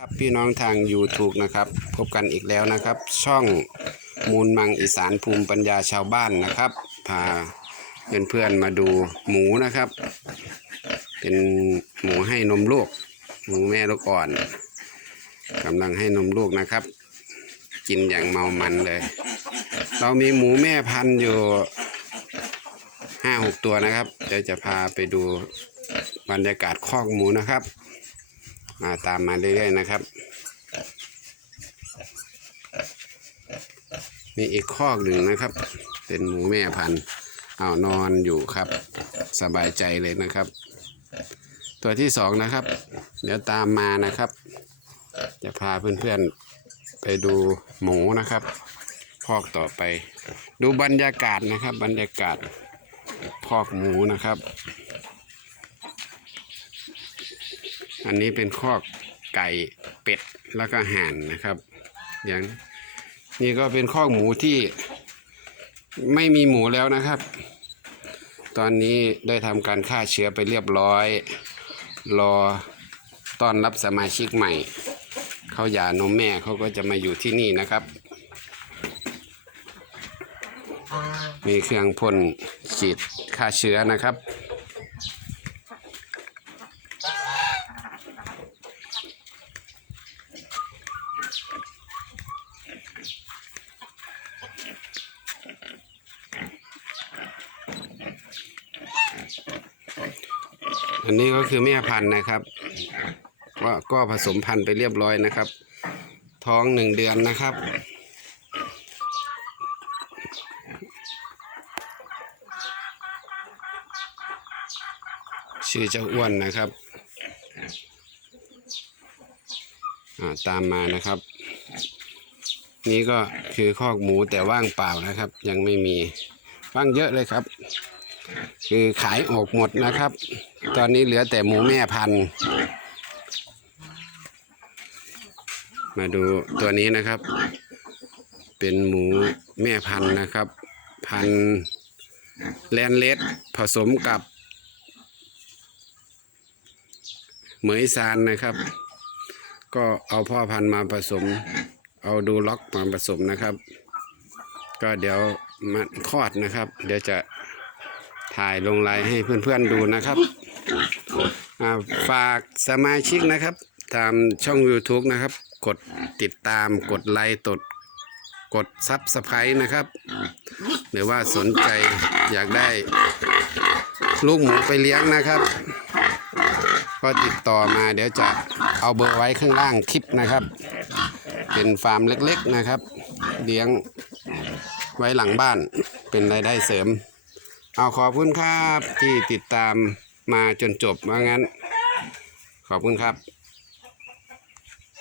ครับพี่น้องทาง YouTube นะครับพบกันอีกแล้วนะครับ ช่องมูลมังอีสานภูมิปัญญาชาวบ้านนะครับพาเพื่อนๆมาดูหมูนะครับ เป็นหมูให้นมลูก หมูแม่ลูกอ่อนกำลังให้นมลูกนะครับ กินอย่างเมามันเลย เรามีหมูแม่พันธุ์อยู่ห้าหกตัวนะครับเดี๋ยวจะพาไปดูบรรยากาศคอกหมูนะครับ มาตามมาเรื่อยๆนะครับมีอีกคอกหนึ่งนะครับ เป็นหมูแม่พันธุ์เอานอนอยู่ครับ สบายใจเลยนะครับ ตัวที่สองนะครับ เดี๋ยวตามมานะครับ จะพาเพื่อนๆไปดูหมูนะครับพอกต่อไป ดูบรรยากาศนะครับ บรรยากาศพอกหมูนะครับ อันนี้เป็นคอกไก่เป็ดแล้วก็ห่านนะครับ อย่างนี่ก็เป็นคอกหมูที่ไม่มีหมูแล้วนะครับ ตอนนี้ได้ทำการฆ่าเชื้อไปเรียบร้อย รอต้อนรับสมาชิกใหม่ เขาหย่านมแม่เขาก็จะมาอยู่ที่นี่นะครับ มีเครื่องพ่นฉีดฆ่าเชื้อนะครับ อันนี้ก็คือแม่พันธุ์นะครับว่าก็ผสมพันธุ์ไปเรียบร้อยนะครับ ท้องหนึ่งเดือนนะครับ ชื่อเจ้าอ้วนนะครับอ่าตามมานะครับ นี่ก็คือคอกหมูแต่ว่างเปล่านะครับ ยังไม่มีว่างเยอะเลยครับ คือขายออกหมดนะครับ ตอนนี้เหลือแต่หมูแม่พันธุ์ มาดูตัวนี้นะครับ เป็นหมูแม่พันธุ์นะครับ พันธุ์แลนเลสผสมกับ เหมยซานนะครับ ก็เอาพ่อพันธุ์มาผสม เอาดูล็อกมาผสมนะครับ ก็เดี๋ยวมาคลอดนะครับ เดี๋ยวจะ ถ่ายลงไลน์ให้เพื่อนๆดูนะครับฝากสมาชิกนะครับ ตามช่อง YouTube นะครับ กดติดตามกดไลค์กดกดซับสไครต์นะครับ หรือว่าสนใจอยากได้ ลูกหมูไปเลี้ยงนะครับ ก็ติดต่อมาเดี๋ยวจะเอาเบอร์ไว้ข้างล่างคลิปนะครับ เป็นฟาร์มเล็กๆนะครับ เลี้ยงไว้หลังบ้านเป็นรายได้เสริม เอาขอบคุณครับที่ติดตามมาจนจบว่างั้น ขอบคุณครับ